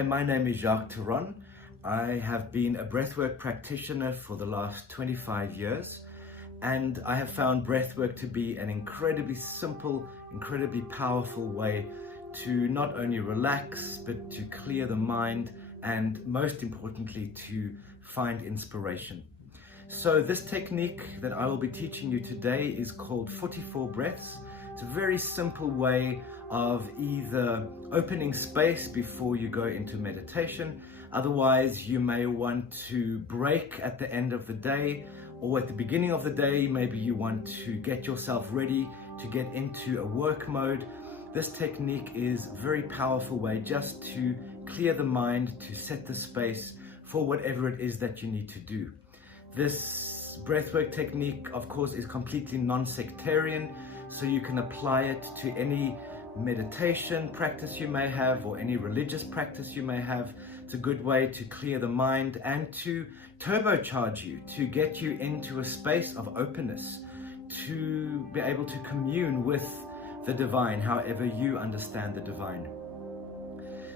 Hi, my name is Jacque Theron. I have been a breathwork practitioner for the last 25 years, and I have found breathwork to be an incredibly simple, incredibly powerful way to not only relax, but to clear the mind, and most importantly, to find inspiration. So this technique that I will be teaching you today is called 44 breaths. It's a very simple way of either opening space before you go into meditation. Otherwise, you may want to break at the end of the day or at the beginning of the day. Maybe you want to get yourself ready to get into a work mode. This technique is a very powerful way just to clear the mind, to set the space for whatever it is that you need to do. This breathwork technique, of course, is completely non-sectarian, so you can apply it to any meditation practice you may have or any religious practice you may have. It's a good way to clear the mind and to turbocharge you, to get you into a space of openness, to be able to commune with the divine, however you understand the divine.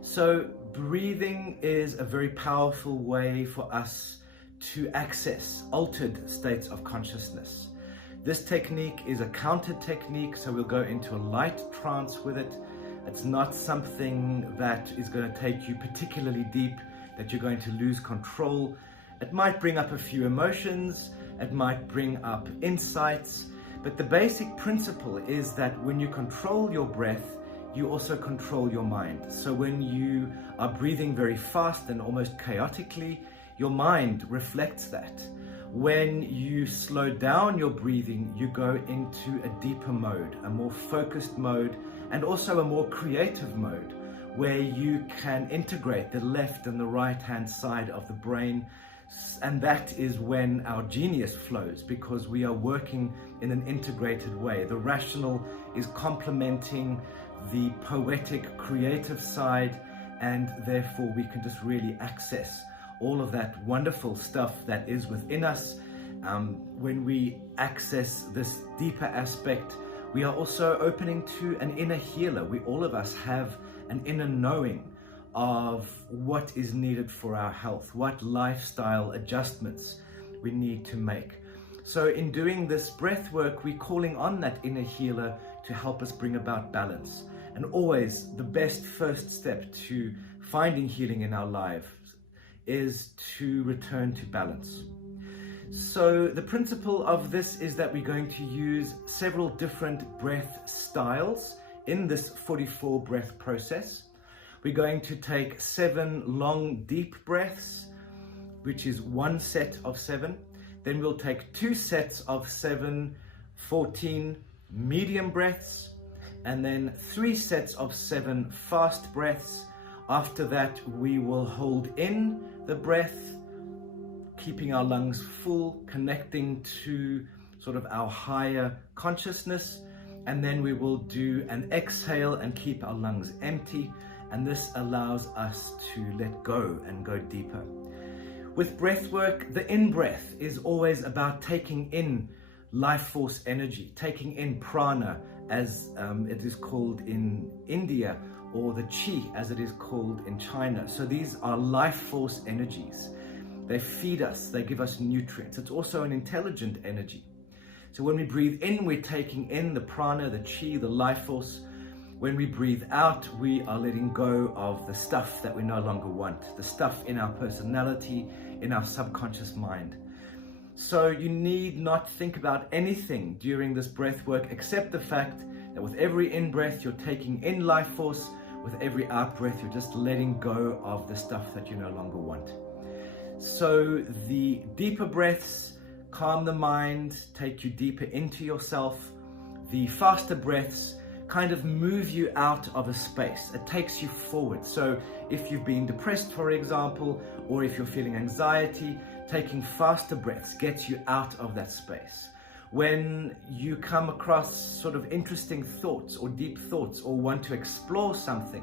So breathing is a very powerful way for us to access altered states of consciousness. This technique is a counter technique, so we'll go into a light trance with it. It's not something that is going to take you particularly deep, that you're going to lose control. It might bring up a few emotions, it might bring up insights, but the basic principle is that when you control your breath, you also control your mind. So when you are breathing very fast and almost chaotically, your mind reflects that. When you slow down your breathing, you go into a deeper mode, a more focused mode, and also a more creative mode, where you can integrate the left and the right hand side of the brain. And that is when our genius flows, because we are working in an integrated way. The rational is complementing the poetic, creative side, and therefore we can just really access all of that wonderful stuff that is within us. When we access this deeper aspect, we are also opening to an inner healer. All of us have an inner knowing of what is needed for our health, what lifestyle adjustments we need to make. So in doing this breath work, we're calling on that inner healer to help us bring about balance. And always the best first step to finding healing in our lives is to return to balance. So the principle of this is that we're going to use several different breath styles in this 44 breath process. We're going to take 7 long deep breaths, which is one set of 7. Then we'll take 2 sets of 7, 14 medium breaths, and then 3 sets of 7 fast breaths. After that, we will hold in the breath, keeping our lungs full, connecting to sort of our higher consciousness. And then we will do an exhale and keep our lungs empty. And this allows us to let go and go deeper. With breath work, the in-breath is always about taking in life force energy, taking in prana, as it is called in India, or the chi, as it is called in China. So these are life force energies. They feed us, they give us nutrients. It's also an intelligent energy. So when we breathe in, we're taking in the prana, the chi, the life force. When we breathe out, we are letting go of the stuff that we no longer want, the stuff in our personality, in our subconscious mind. So you need not think about anything during this breath work except the fact that with every in-breath, you're taking in life force. With every out-breath, you're just letting go of the stuff that you no longer want. So the deeper breaths calm the mind, take you deeper into yourself. The faster breaths kind of move you out of a space. It takes you forward. So if you've been depressed, for example, or if you're feeling anxiety, taking faster breaths gets you out of that space. When you come across sort of interesting thoughts or deep thoughts or want to explore something,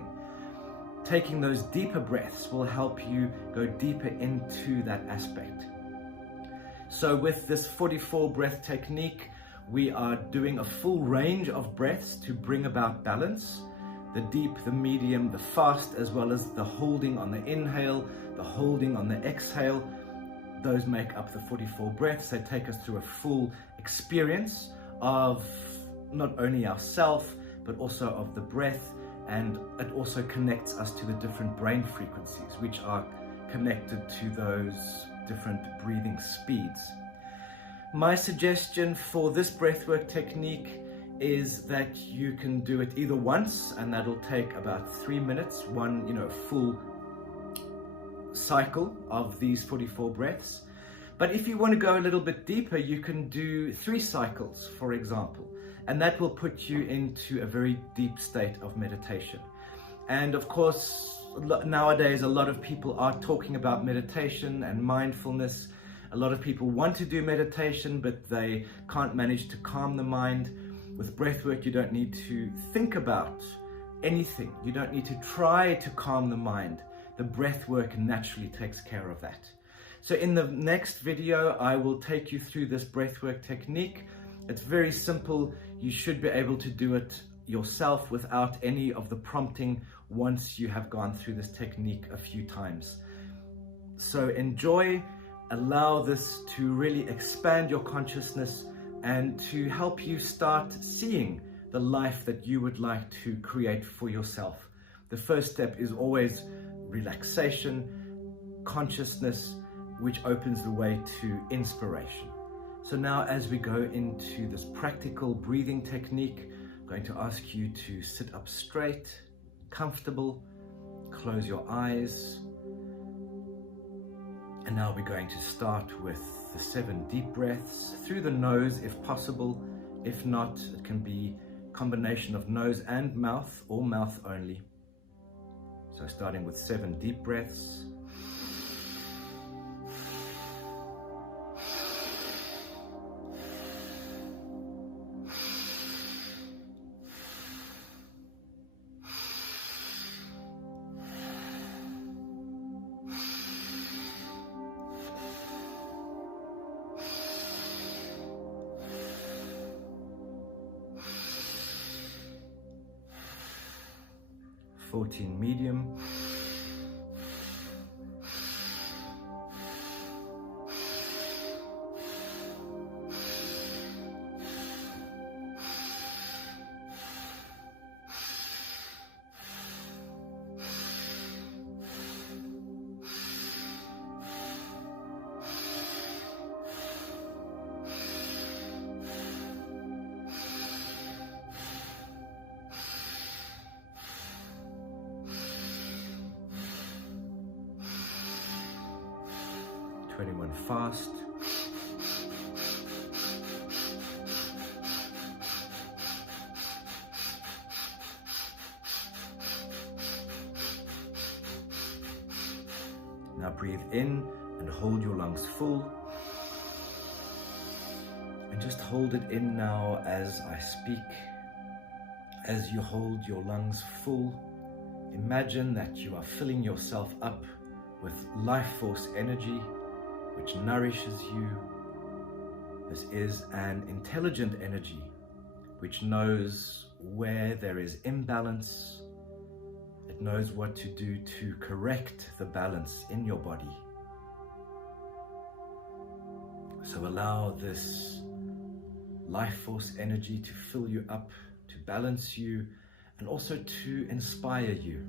taking those deeper breaths will help you go deeper into that aspect. So with this 44 breath technique, we are doing a full range of breaths to bring about balance. the deep, the medium, the fast, as well as the holding on the inhale, the holding on the exhale. Those make up the 44 breaths. They take us through a full experience of not only ourself, but also of the breath, and it also connects us to the different brain frequencies, which are connected to those different breathing speeds. My suggestion for this breathwork technique is that you can do it either once, and that'll take about 3 minutes, one, full cycle of these 44 breaths. But if you want to go a little bit deeper, you can do 3 cycles, for example, and that will put you into a very deep state of meditation. And of course, nowadays a lot of people are talking about meditation and mindfulness. A lot of people want to do meditation, but they can't manage to calm the mind. With breathwork, you don't need to think about anything. You don't need to try to calm the mind. The breathwork naturally takes care of that. So in the next video, I will take you through this breathwork technique. It's very simple. You should be able to do it yourself without any of the prompting once you have gone through this technique a few times. So enjoy, allow this to really expand your consciousness and to help you start seeing the life that you would like to create for yourself. The first step is always relaxation, consciousness, which opens the way to inspiration. So now, as we go into this practical breathing technique, I'm going to ask you to sit up straight, comfortable, close your eyes. And now we're going to start with the 7 deep breaths through the nose if possible. If not, it can be a combination of nose and mouth, or mouth only. So starting with 7 deep breaths. Medium. 21 fast. Now breathe in and hold your lungs full. And just hold it in now as I speak. As you hold your lungs full, imagine that you are filling yourself up with life force energy, which nourishes you. This is an intelligent energy which knows where there is imbalance. It knows what to do to correct the balance in your body. So allow this life force energy to fill you up, to balance you, and also to inspire you.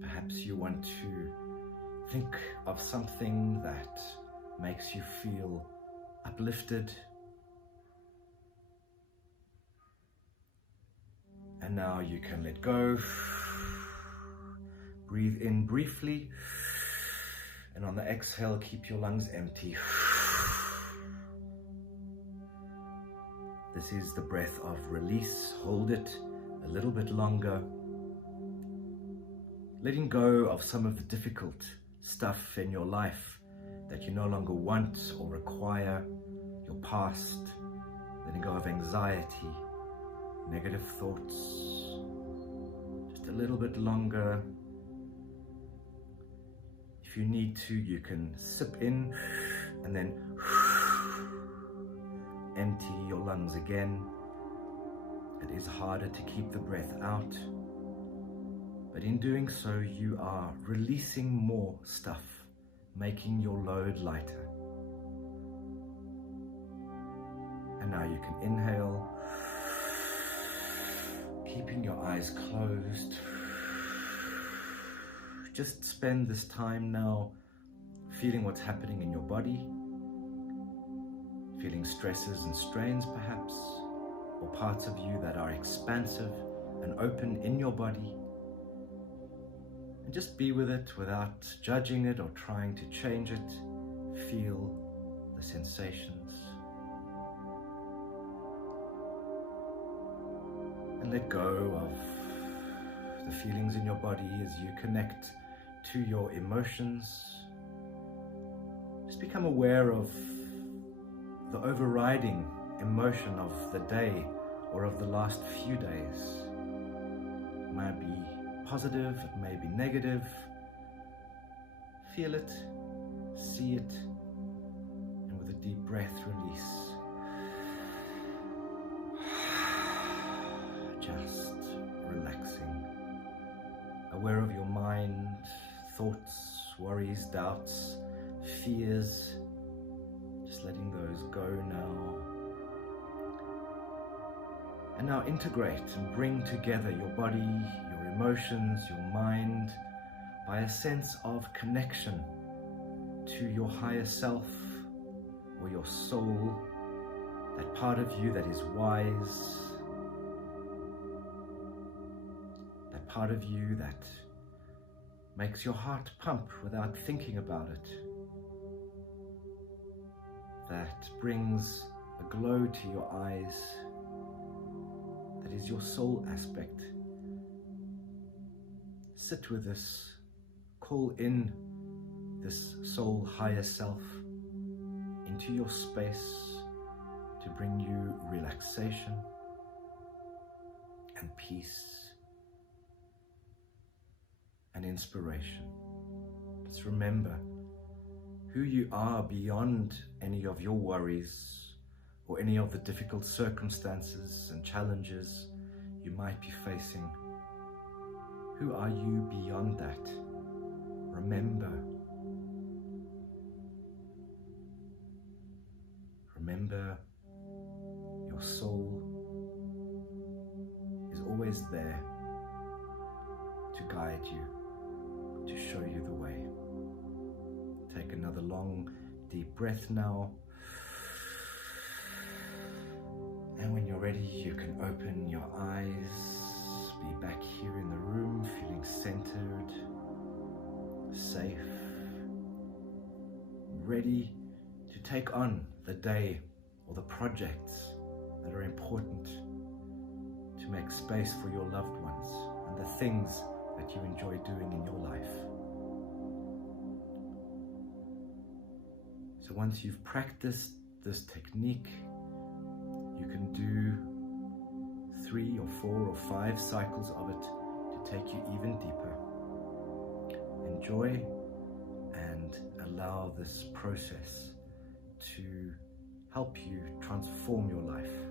Perhaps you want to think of something that makes you feel uplifted. And now you can let go. Breathe in briefly. And on the exhale, keep your lungs empty. This is the breath of release. Hold it a little bit longer. Letting go of some of the difficult stuff in your life that you no longer want or require, your past, letting go of anxiety, negative thoughts, just a little bit longer. If you need to, you can sip in and then empty your lungs again. It is harder to keep the breath out, but in doing so, you are releasing more stuff, making your load lighter. And now you can inhale, keeping your eyes closed. Just spend this time now feeling what's happening in your body, feeling stresses and strains perhaps, or parts of you that are expansive and open in your body. And just be with it without judging it or trying to change it. Feel the sensations. And let go of the feelings in your body as you connect to your emotions. Just become aware of the overriding emotion of the day or of the last few days. It might be positive, it may be negative. Feel it, see it, and with a deep breath, release. Just relaxing, aware of your mind, thoughts, worries, doubts, fears, just letting those go now. And now integrate and bring together your body, your emotions, your mind by a sense of connection to your higher self or your soul, that part of you that is wise, that part of you that makes your heart pump without thinking about it, that brings a glow to your eyes, that is your soul aspect. Sit with this, call in this soul higher self into your space to bring you relaxation and peace and inspiration. Just remember who you are beyond any of your worries or any of the difficult circumstances and challenges you might be facing. Who are you beyond that? Remember. Remember, your soul is always there to guide you, to show you the way. Take another long, deep breath now. And when you're ready, you can open your eyes, be back here in the room, feeling centered, safe, ready to take on the day or the projects that are important, to make space for your loved ones and the things that you enjoy doing in your life. So once you've practiced this technique, you can do 3 or 4 or 5 cycles of it to take you even deeper. Enjoy and allow this process to help you transform your life.